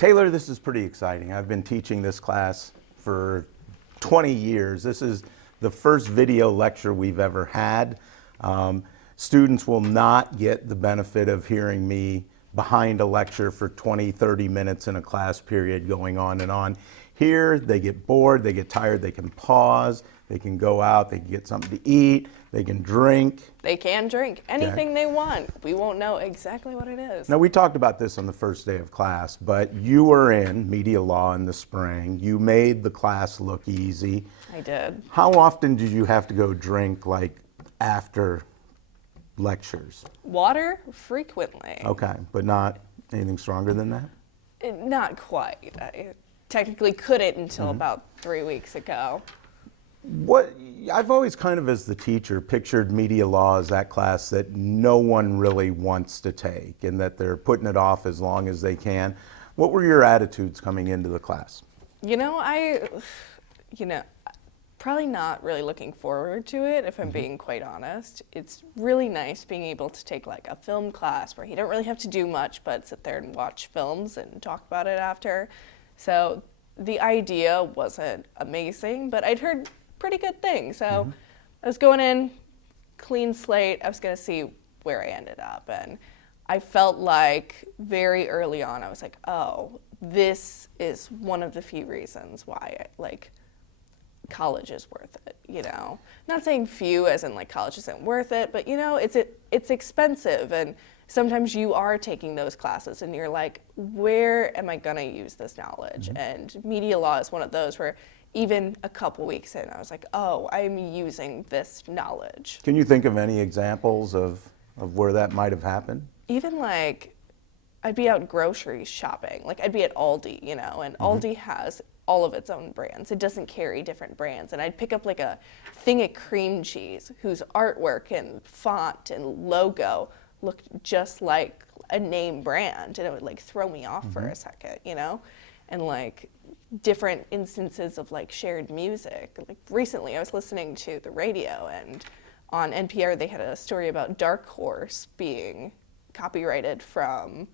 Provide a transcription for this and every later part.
Taylor, this is pretty exciting. I've been teaching this class for 20 years. This is the first video lecture we've ever had. Students will not get the benefit of hearing me behind a lecture for 20, 30 minutes in a class period going on and on. Here, they get bored, they get tired, they can pause, they can go out, they can get something to eat, they can drink. They can drink anything they want. We won't know exactly what it is. Now, we talked about this on the first day of class, but you were in media law in the spring. You made the class look easy. I did. How often did you have to go drink, like, after lectures? Water, frequently. Okay, but not anything stronger than that? Not quite. I technically couldn't until about 3 weeks ago. I've always kind of, as the teacher, pictured media law as that class that no one really wants to take and that they're putting it off as long as they can. What were your attitudes coming into the class? Probably not really looking forward to it, if I'm being quite honest. It's really nice being able to take like a film class where you don't really have to do much but sit there and watch films and talk about it after. So the idea wasn't amazing, but I'd heard pretty good things. So I was going in, clean slate. I was going to see where I ended up. And I felt like very early on, I was like, oh, this is one of the few reasons why college is worth it, Not saying few as in like college isn't worth it, but it's expensive, and sometimes you are taking those classes and you're like, where am I gonna use this knowledge? And media law is one of those where even a couple weeks in, I was like, oh, I'm using this knowledge. Can you think of any examples of where that might have happened? Even like, I'd be out grocery shopping, like I'd be at Aldi, and Aldi has all of its own brands. It doesn't carry different brands. And I'd pick up like a thing of cream cheese whose artwork and font and logo looked just like a name brand, and it would like throw me off for a second, And like different instances of like shared music. Like recently I was listening to the radio, and on NPR they had a story about Dark Horse being copyrighted from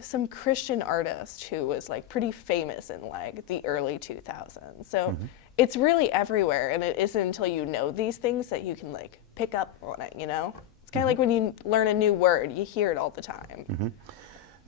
some Christian artist who was like pretty famous in like the early 2000s. So it's really everywhere, and it isn't until you know these things that you can like pick up on it, It's kind of like when you learn a new word, you hear it all the time.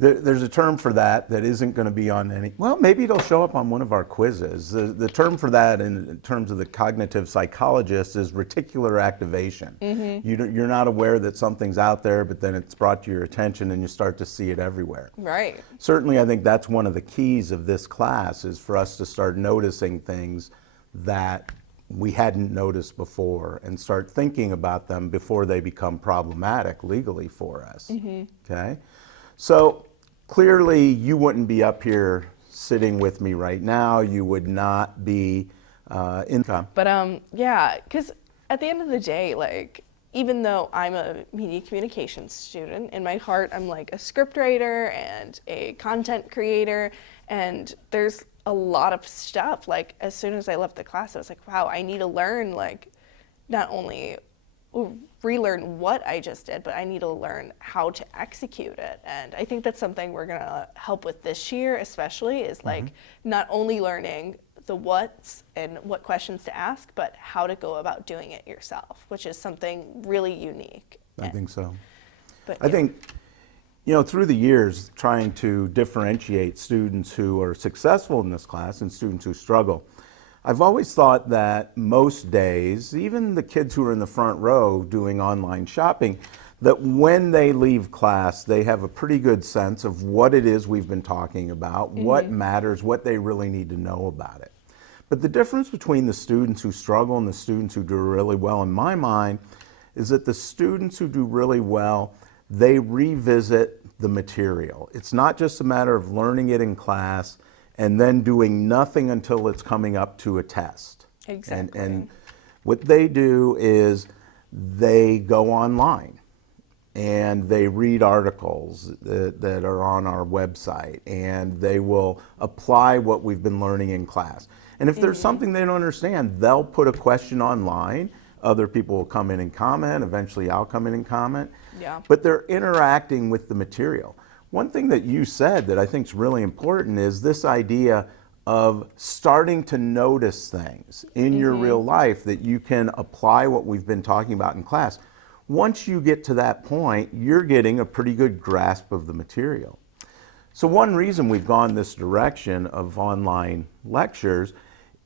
There's a term for that isn't going to be on any, well, maybe it'll show up on one of our quizzes. The term for that in terms of the cognitive psychologist is reticular activation. You're not aware that something's out there, but then it's brought to your attention and you start to see it everywhere. Right. Certainly, I think that's one of the keys of this class, is for us to start noticing things that we hadn't noticed before and start thinking about them before they become problematic legally for us. Okay? So clearly you wouldn't be up here sitting with me right now. You would not be in. But yeah, because at the end of the day, like, even though I'm a media communications student, in my heart I'm like a scriptwriter and a content creator, and there's a lot of stuff. Like as soon as I left the class, I was like, wow, I need to learn, like, not only relearn what I just did, but I need to learn how to execute it. And I think that's something we're gonna help with this year especially, is like not only learning the what's and what questions to ask, but how to go about doing it yourself, which is something really unique. I think so. But I think, through the years, trying to differentiate students who are successful in this class and students who struggle, I've always thought that most days, even the kids who are in the front row doing online shopping, that when they leave class, they have a pretty good sense of what it is we've been talking about, what matters, what they really need to know about it. But the difference between the students who struggle and the students who do really well, in my mind, is that the students who do really well, they revisit the material. It's not just a matter of learning it in class and then doing nothing until it's coming up to a test. Exactly. And what they do is they go online and they read articles that are on our website, and they will apply what we've been learning in class. And if there's something they don't understand, they'll put a question online. Other people will come in and comment. Eventually I'll come in and comment. Yeah. But they're interacting with the material. One thing that you said that I think is really important is this idea of starting to notice things in your real life that you can apply what we've been talking about in class. Once you get to that point, you're getting a pretty good grasp of the material. So one reason we've gone this direction of online lectures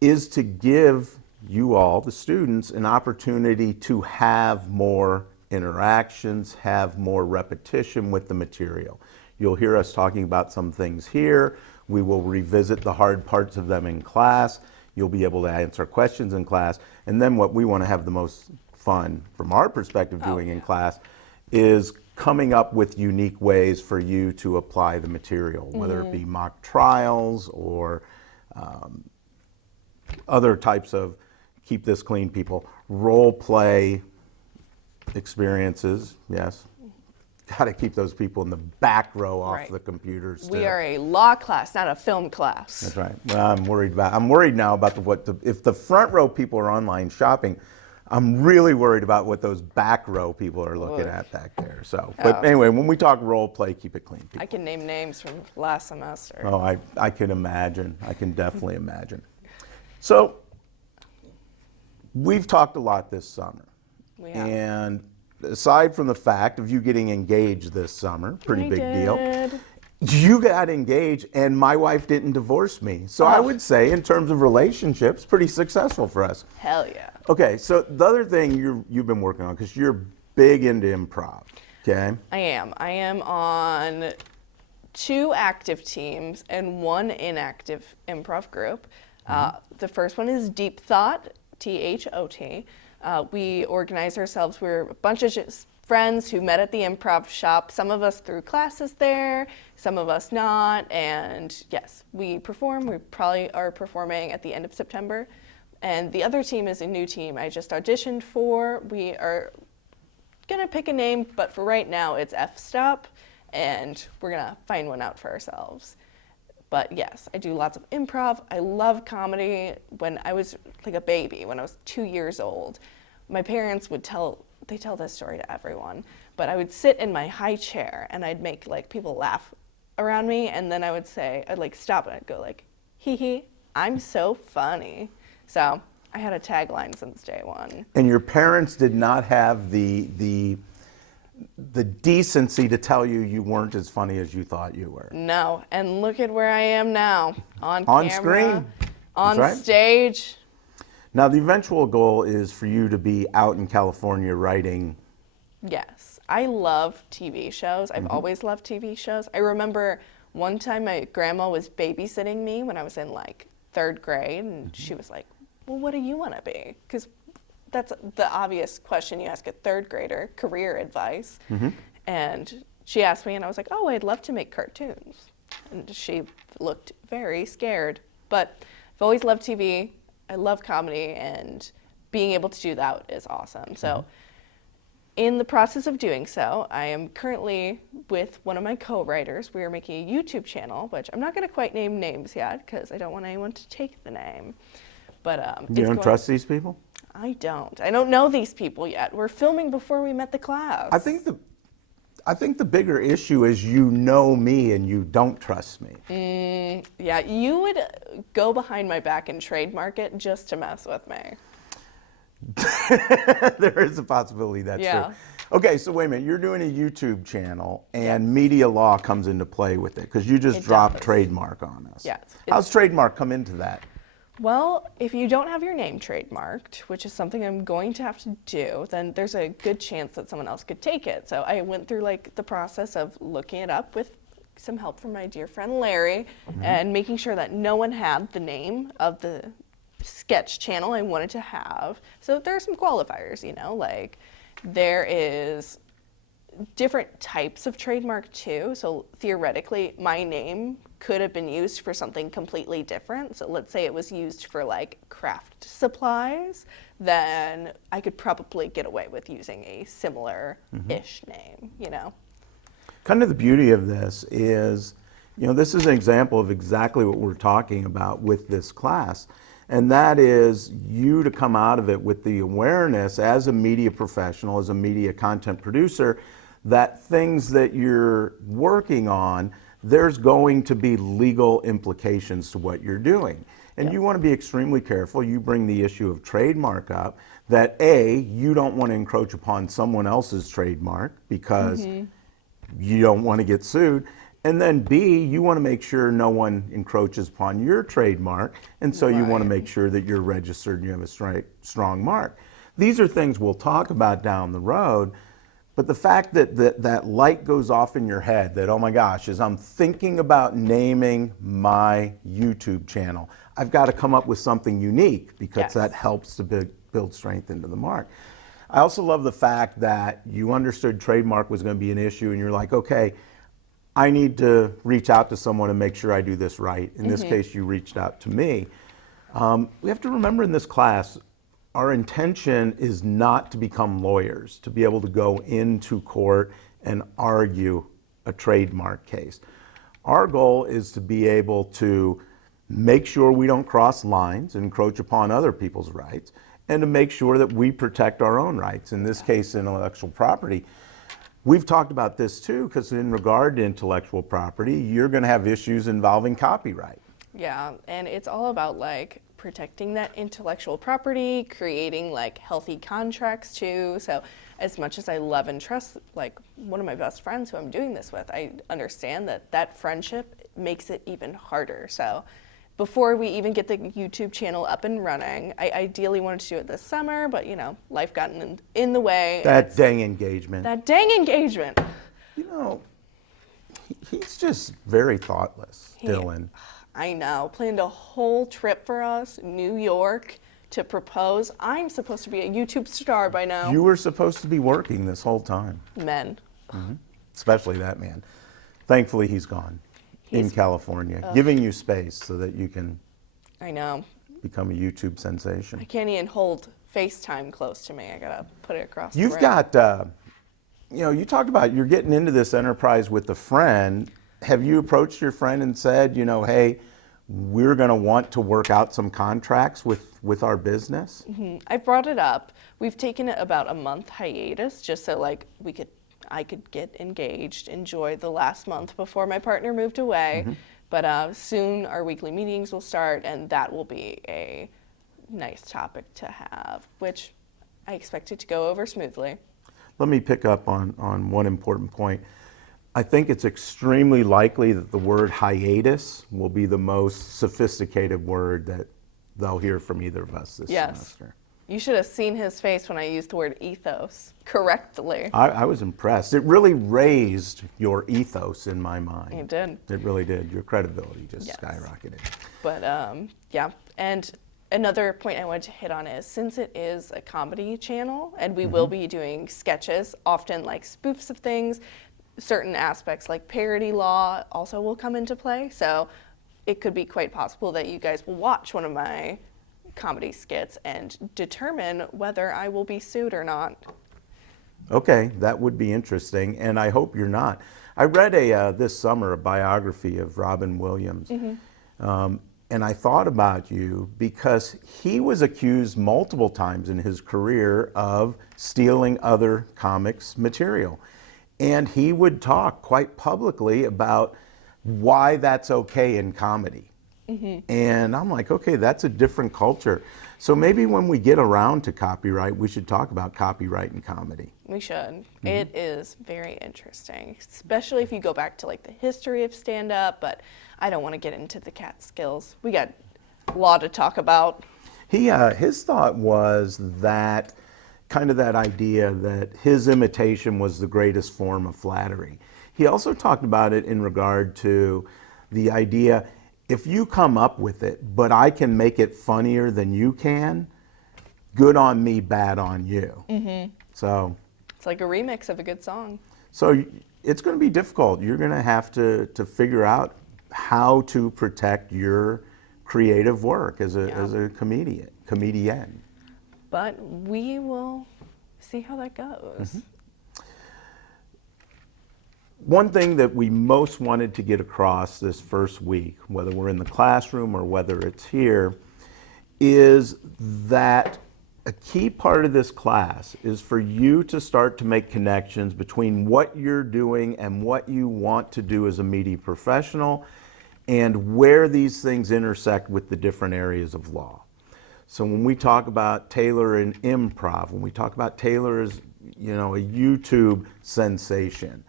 is to give you all, the students, an opportunity to have more interactions, have more repetition with the material. You'll hear us talking about some things here. We will revisit the hard parts of them in class. You'll be able to answer questions in class. And then what we want to have the most fun, from our perspective, doing in class is coming up with unique ways for you to apply the material, whether it be mock trials or other types of, keep this clean, people, role play experiences. Yes, got to keep those people in the back row off Right. the computers. We too. are a law class, not a film class. That's right. Well, I'm worried now about if the front row people are online shopping. I'm really worried about what those back row people are looking at back there. So, but anyway, when we talk role play, keep it clean, people. I can name names from last semester. Oh, I can imagine. I can definitely imagine. So, we've talked a lot this summer. We have. And aside from the fact of you getting engaged this summer, pretty I big deal. did. You got engaged and my wife didn't divorce me. So I would say in terms of relationships, pretty successful for us. Hell yeah. Okay, so the other thing you've been working on, because you're big into improv, okay? I am. I am on 2 active teams and 1 inactive improv group. The first one is Deep Thought, THOT. We organize ourselves. We're a bunch of just friends who met at the improv shop. Some of us through classes there, some of us not. And yes, we perform. We probably are performing at the end of September. And the other team is a new team I just auditioned for. We are gonna pick a name, but for right now it's F-Stop, and we're gonna find one out for ourselves. But yes, I do lots of improv. I love comedy. When I was like a baby, when I was 2 years old, my parents would tell this story to everyone, but I would sit in my high chair and I'd make like people laugh around me, and then I'd like stop and I'd go like, hee hee, I'm so funny. So I had a tagline since day one. And your parents did not have the decency to tell you you weren't as funny as you thought you were. No, and look at where I am now, on On camera, screen. on That's right. stage. Now, the eventual goal is for you to be out in California writing. Yes, I love TV shows. I've always loved TV shows. I remember one time my grandma was babysitting me when I was in like 3rd grade, and she was like, well, what do you want to be? Because that's the obvious question you ask a 3rd grader, career advice. And she asked me, and I was like, oh, I'd love to make cartoons. And she looked very scared. But I've always loved TV. I love comedy, and being able to do that is awesome. So in the process of doing so, I am currently with one of my co-writers. We are making a YouTube channel, which I'm not going to quite name names yet because I don't want anyone to take the name. But You don't trust these people? I don't. I don't know these people yet. We're filming before we met the class. I think the bigger issue is you know me and you don't trust me. Yeah, you would go behind my back and trademark it just to mess with me. There is a possibility that's Yeah. true. Okay, so wait a minute. You're doing a YouTube channel, and media law comes into play with it because you just It dropped does. trademark on us. Yes, How's trademark come into that? Well, if you don't have your name trademarked, which is something I'm going to have to do, then there's a good chance that someone else could take it. So I went through like the process of looking it up with some help from my dear friend Larry and making sure that no one had the name of the sketch channel I wanted to have. So there are some qualifiers, you know, like there is different types of trademark too. So theoretically, my name could have been used for something completely different. So let's say it was used for like craft supplies, then I could probably get away with using a similar-ish name, you know? Kind of the beauty of this is, you know, this is an example of exactly what we're talking about with this class. And that is you to come out of it with the awareness as a media professional, as a media content producer, that things that you're working on, there's going to be legal implications to what you're doing. And Yeah. you want to be extremely careful. You bring the issue of trademark up, that A, you don't want to encroach upon someone else's trademark because you don't want to get sued. And then B, you want to make sure no one encroaches upon your trademark. And so you want to Right. make sure that you're registered and you have a strong mark. These are things we'll talk about down the road. But the fact that that light goes off in your head that, oh my gosh, as I'm thinking about naming my YouTube channel, I've got to come up with something unique because Yes. that helps to build strength into the mark. I also love the fact that you understood trademark was going to be an issue and you're like, okay, I need to reach out to someone and make sure I do this right. In this case, you reached out to me. We have to remember in this class, our intention is not to become lawyers, to be able to go into court and argue a trademark case. Our goal is to be able to make sure we don't cross lines and encroach upon other people's rights, and to make sure that we protect our own rights, in this case, intellectual property. We've talked about this too, because in regard to intellectual property, you're going to have issues involving copyright. Yeah, and it's all about like protecting that intellectual property, creating like healthy contracts too. So as much as I love and trust like one of my best friends who I'm doing this with, I understand that that friendship makes it even harder. So before we even get the YouTube channel up and running, I ideally wanted to do it this summer, but you know, life got in the way. That dang engagement. That dang engagement. You know, he's just very thoughtless, He- Dylan. I know. Planned a whole trip for us, New York, to propose. I'm supposed to be a YouTube star by now. You were supposed to be working this whole time, Men. especially that man. Thankfully, he's gone in He's- California, giving you space so that you can I know. become a YouTube I sensation. can't even hold FaceTime close to me. I gotta put it across You've the room. got, you talked about you're getting into this enterprise with a friend. Have you approached your friend and said, hey, we're going to want to work out some contracts with our business? I brought it up. We've taken about a month hiatus just so like I could get engaged, enjoy the last month before my partner moved away. But soon our weekly meetings will start, and that will be a nice topic to have, which I expect it to go over smoothly. Let me pick up on one important point. I think it's extremely likely that the word hiatus will be the most sophisticated word that they'll hear from either of us this Yes. semester. You should have seen his face when I used the word ethos correctly. I was impressed. It really raised your ethos in my mind. It did. It really did. Your credibility just Yes. skyrocketed. But yeah, and another point I wanted to hit on is since it is a comedy channel and we will be doing sketches, often like spoofs of things, certain aspects like parody law also will come into play. So it could be quite possible that you guys will watch one of my comedy skits and determine whether I will be sued or not. Okay, that would be interesting, and I hope you're not. I read this summer a biography of Robin Williams, and I thought about you because he was accused multiple times in his career of stealing other comics material. And he would talk quite publicly about why that's okay in comedy. And I'm like, okay, that's a different culture. So maybe when we get around to copyright, we should talk about copyright in comedy. We should. It is very interesting, especially if you go back to like the history of stand-up, but I don't want to get into the Catskills. We got a lot to talk about. His thought was that kind of that idea that his imitation was the greatest form of flattery. He also talked about it in regard to the idea, if you come up with it, but I can make it funnier than you can, good on me, bad on you. So It's like a remix of a good song. So it's going to be difficult. You're going to have to figure out how to protect your creative work as a comedian. But we will see how that goes. One thing that we most wanted to get across this first week, whether we're in the classroom or whether it's here, is that a key part of this class is for you to start to make connections between what you're doing and what you want to do as a media professional and where these things intersect with the different areas of law. So when we talk about Taylor and improv, when we talk about Taylor as, you know, a YouTube sensation,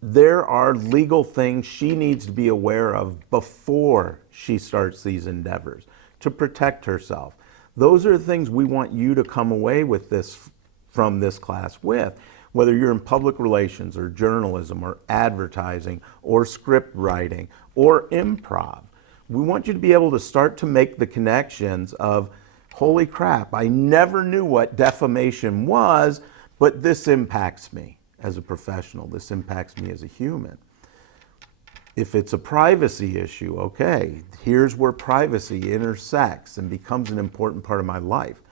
there are legal things she needs to be aware of before she starts these endeavors to protect herself. Those are the things we want you to come away with this from this class with, whether you're in public relations or journalism or advertising or script writing or improv. We want you to be able to start to make the connections of, holy crap, I never knew what defamation was, but this impacts me as a professional. This impacts me as a human. If it's a privacy issue, okay, here's where privacy intersects and becomes an important part of my life.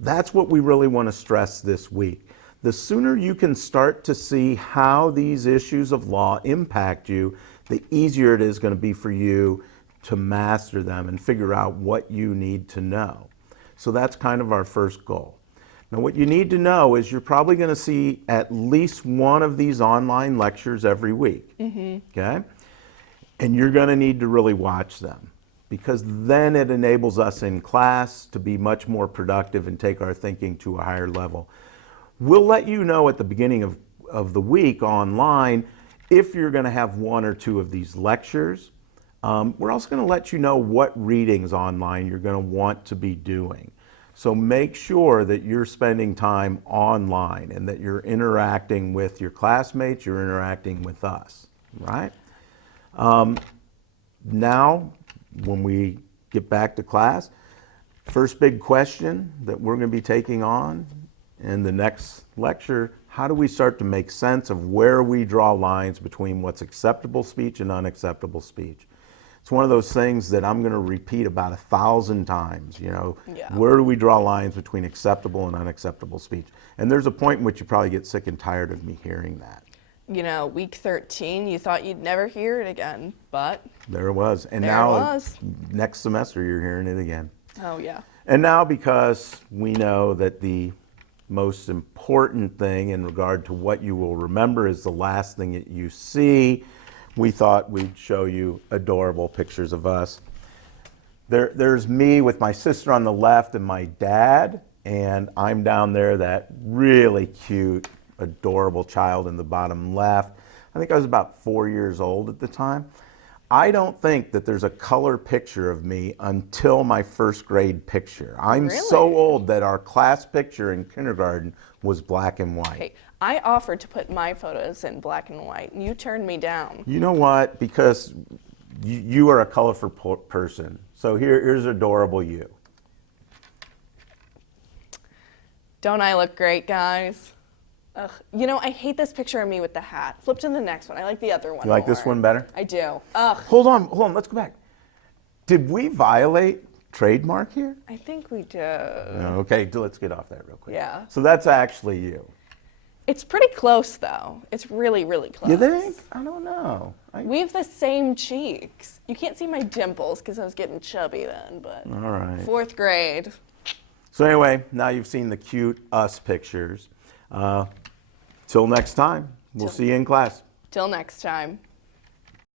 That's what we really want to stress this week. The sooner you can start to see how these issues of law impact you, the easier it is going to be for you to master them and figure out what you need to know. So that's kind of our first goal. Now, what you need to know is you're probably going to see at least one of these online lectures every week, okay? And you're going to need to really watch them, because then it enables us in class to be much more productive and take our thinking to a higher level. We'll let you know at the beginning of the week online if you're going to have one or two of these lectures. We're also going to let you know what readings online you're going to want to be doing. So make sure that you're spending time online and that you're interacting with your classmates, you're interacting with us, right? Now, when we get back to class, first big question that we're going to be taking on in the next lecture, how do we start to make sense of where we draw lines between what's acceptable speech and unacceptable speech? It's one of those things that I'm going to repeat about 1,000 times, you know. Yeah. Where do we draw lines between acceptable and unacceptable speech? And there's a point in which you probably get sick and tired of me hearing that. You know, week 13, you thought you'd never hear it again, but There it was. And there now, it was. next semester, you're hearing it again. Oh, yeah. And now, because we know that the most important thing in regard to what you will remember is the last thing that you see, we thought we'd show you adorable pictures of us. There's me with my sister on the left and my dad, and I'm down there, that really cute, adorable child in the bottom left. I think I was about 4 years old at the time. I don't think that there's a color picture of me until my first grade picture. I'm so Really? old that our class picture in kindergarten was black and white. Hey, I offered to put my photos in black and white, and you turned me down. You know what? Because you are a colorful person. So here's adorable you. Don't I look great, guys? Ugh. You know, I hate this picture of me with the hat. Flip to the next one. I like the other one You like this more. one better? I do. Ugh. Hold on, let's go back. Did we violate trademark here? I think we do. Okay, let's get off that real quick. Yeah. So that's actually you. It's pretty close, though. It's really, really close. You think? I don't know. We have the same cheeks. You can't see my dimples because I was getting chubby then, but All right. 4th grade. So anyway, now you've seen the cute us pictures. Till next time, we'll see you in class. Till next time.